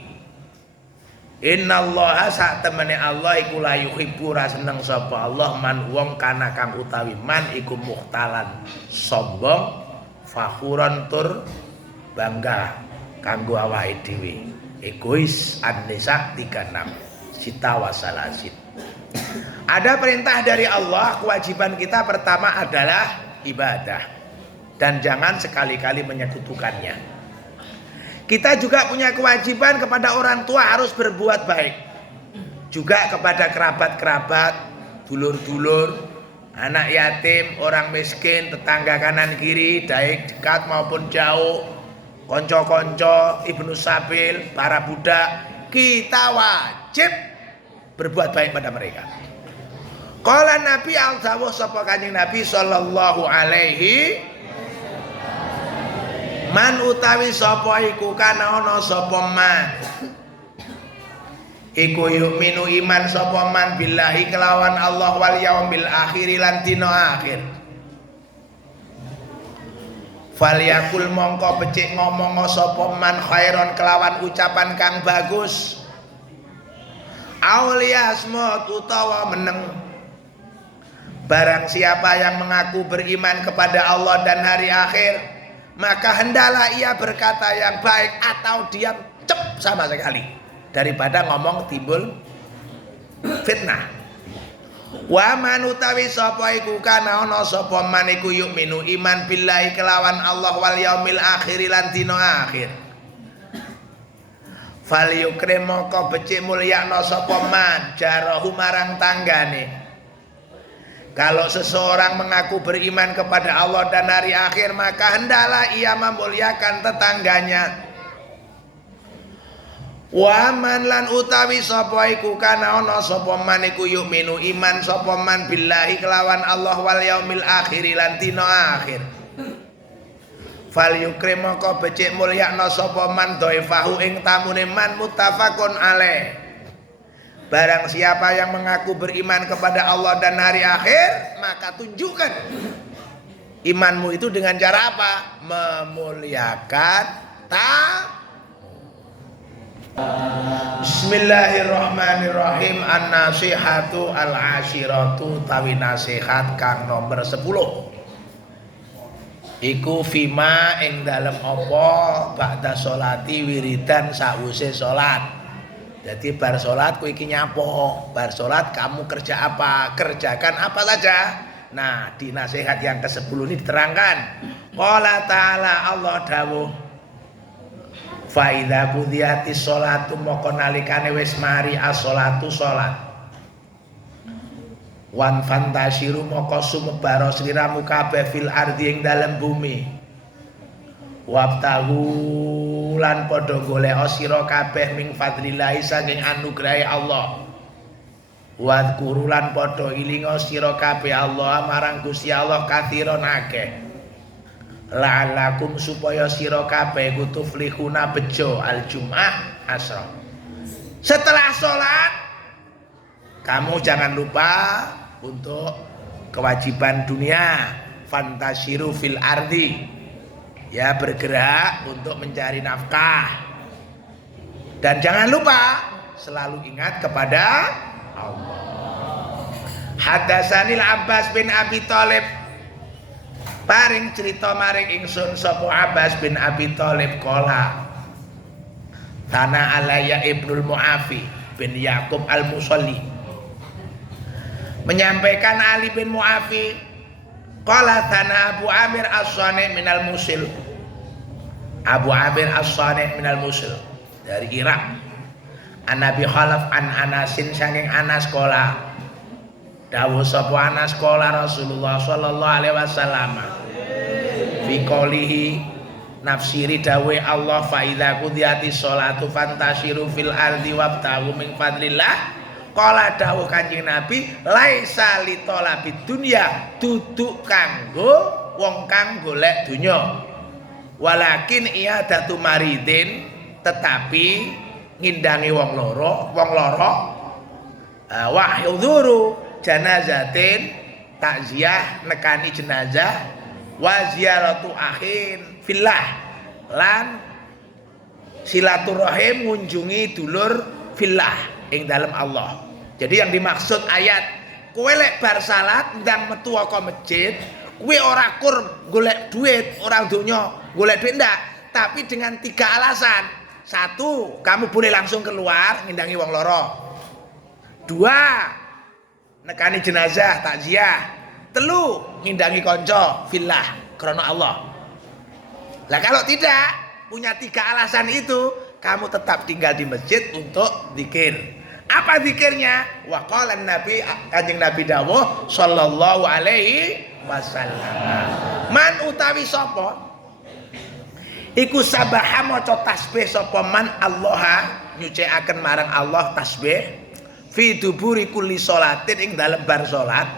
Innallaha sak temene Allah iku la yuhibbu ra seneng sapa Allah man wong kana kang utawi man iku muhtalan sombong fakhuran tur bangga kanggo awake dhewe. Egois An-Nisa 36 sita wasalasin. Ada perintah dari Allah, kewajiban kita pertama adalah ibadah dan jangan sekali-kali menyekutukannya. Kita juga punya kewajiban kepada orang tua harus berbuat baik. Juga kepada kerabat-kerabat, dulur-dulur, anak yatim, orang miskin, tetangga kanan kiri, baik dekat maupun jauh, konco-konco, ibnu sabil, para budak, kita wajib berbuat baik pada mereka. Qala Nabi al-dawuh sapa Kanjeng Nabi sallallahu alaihi man utawi sapa iku kana ana sapa man iku yu'minu iman sapa man billahi kelawan Allah wal yaumil akhir lan dina akhir. Falyakul mongko becik ngomong sapa man khairon kelawan ucapan kang bagus. Aulia asmut utawa meneng. Barang siapa yang mengaku beriman kepada Allah dan hari akhir, maka hendaklah ia berkata yang baik atau diam cep sama sekali daripada ngomong timbul fitnah. Wa man utawi sapa iku kana ana sapa man iku yu'minu iman billahi kelawan Allah wal yaumil akhir lan dina akhir. Fal yukrim moko becik mulyakno sapa man jarahu marang tanggane. Kalau seseorang mengaku beriman kepada Allah dan hari akhir, maka hendaklah ia memuliakan tetangganya. Wa man lan utawi sapa iku kana ana sapa man iku yu'minu iman sapa man billahi kelawan Allah wal yaumil akhir lan dina akhir. fal yukrim maka becik mulyakna sapa man dhaifahu ing tamune man muttafaqun alaih. Barang siapa yang mengaku beriman kepada Allah dan hari akhir, maka tunjukkan imanmu itu dengan cara apa? Memuliakan Bismillahirrahmanirrahim. An-nasihatu al-ashiratu tawi nasihat kang nomor 10. Iku fima ing dalem apa ba'da sholati wiridan sawise salat. Jadi bar salat kowe iki nyapo, bar salat kamu kerja apa? Kerjakan apa saja. Nah, di nasihat yang ke-10 ini diterangkan. Qala ta'ala Allah dawuh fa idza qudiyatis sholatu moko nalikane wis mari as-sholatu salat wan fantasyiru moko sumebaro sliramu kabeh fil ardi ing dalem bumi wabtahu lan padha golek sira kabeh ming fadlillahi saking anugrahe Allah wadhkuru lan padha ilinga sira kabeh Allah marang Gusti Allah kathiron akeh la'allakum supaya sira kabeh kutuflihuna bejo al-jum'ah asra. Setelah sholat kamu jangan lupa untuk kewajiban dunia fantasiru fil ardi, ya bergerak untuk mencari nafkah, dan jangan lupa selalu ingat kepada Allah. Haddatsanil Abbas bin Abi Thalib paring cerita maring ingsun sapa Abbas bin Abi Thalib qala Tana alaya Ibnul Mu'afi bin Yaqub al-Musalli menyampaikan Ali bin Mu'afi qala Tana Abu Amir as-Sani minal Musil. Abu Amir as-Sani minal Musil dari Irak. An Nabi Khalaf an Anasin saking Anas qala dawuh sapa Anas qala Rasulullah sallallahu alaihi wasallam fi qoulihi nafsiri dawe Allah fa idza qudiyatis sholatu fantashiru fil ardi wabtaghu min fadlillah qala dawuh Kanjeng Nabi laisa li talabid dunya duduk kanggo wong kang golek donya walakin iyadatu maridin tetapi ngindangi wong loro wahyudhuru janazatin takziah nekani jenazah wa ziyaratu akhin fillah lan silaturahim ngunjungi dulur fillah ing dalem Allah. Jadi yang dimaksud ayat kowe lek bar salat ndang metu saka masjid kowe ora kur golek duit orang donya golek duit ndak, tapi dengan 3 alasan. 1, kamu boleh langsung keluar ngindangi wong loro. 2, nekani jenazah takziah. 3, ngindangi konco fillah krana Allah. Lah kalau tidak punya 3 alasan itu, kamu tetap tinggal di masjid untuk zikir. Apa zikirnya? Wa qala Nabi Kanjeng Nabi dawuh sallallahu alaihi wasallam. Man utawi sapa iku sabaha maca tasbih sapa man Allah nyucikaken marang Allah tasbih fi duburi kulli sholatin ing dalem bar salat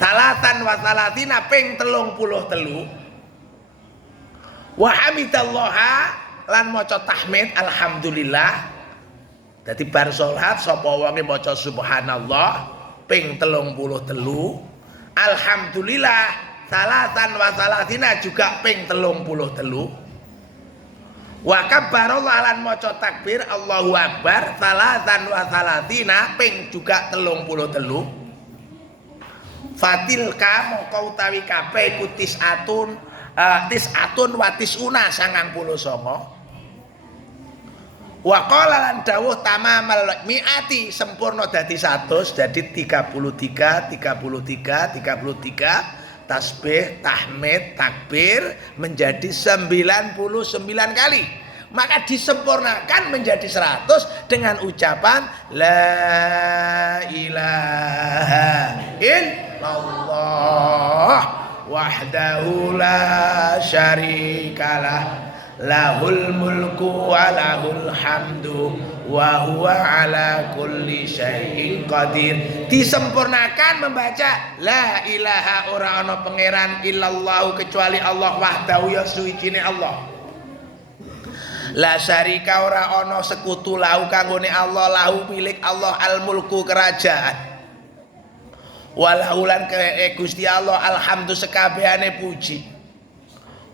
salatan wa salatina ping 33 wa hamidallaha lan maca tahmid alhamdulillah. Dadi bar salat sapa wonge maca subhanallah ping 33 alhamdulillah salatan wa salatina juga ping 33 wa kabbarallah lan maca takbir Allahu akbar salatan wa salatina ping juga 33 fatilka mongko utawi kabeh iku tisatun wa tisuna 99 wa qala lan dawuh tamamal miati sempurna dadi 100 dadi 33 tasbih tahmid takbir menjadi 99 kali, maka disempurnakan menjadi 100 dengan ucapan la ilaha illallah wahdahu la syarikalah lahul mulku wa lahul hamdu wa huwa ala kulli syai'in qadir. Disempurnakan membaca la ilaha ora ana pangeran illallah kecuali Allah wahdahu ya suwijine Allah. La syarika ora ana sekutu lahu kanggone Allah, lahu milik Allah al mulku kerajaan. Walaulan Gusti Allah alhamdu sekabehane puji.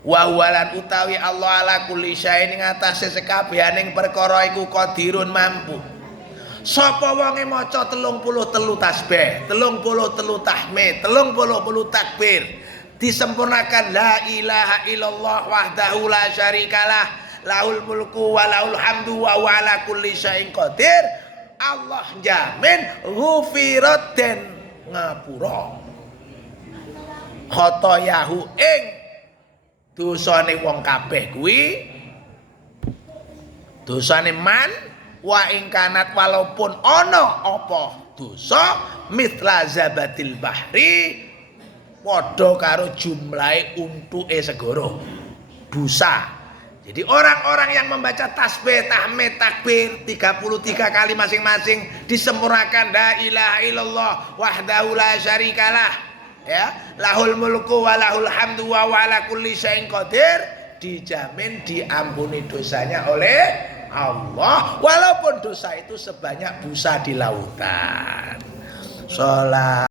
Wa huwalan utawi Allah ala kulli syai'in ing atase sekabehaning perkara iku qadirun mampu. Sapa wonge maca 33 tasbih, 33 tahmid, 30 takbir, disempurnakan la ilaha illallah wahdahu la syarikalah lahul mulku wa lahul hamdu wa huwa ala kulli syai'in qadir. Allah jamin ghufirat den ngapura khotoyahu ing dosane wong kabeh kuwi, dosane man wa ing kanat walaupun ana apa dosa mithla zabatil bahri padha karo jumlahe untuke segara dosa. Jadi orang-orang yang membaca tasbih, tahmid, takbir 33 kali masing-masing disempurnakan la ilaha illallah wahdahu la syarikalah ya lahul mulku wa lahul hamdu wa huwa ala kulli syai'in qadir, dijamin diampuni dosanya oleh Allah walaupun dosa itu sebanyak busa di lautan. Salat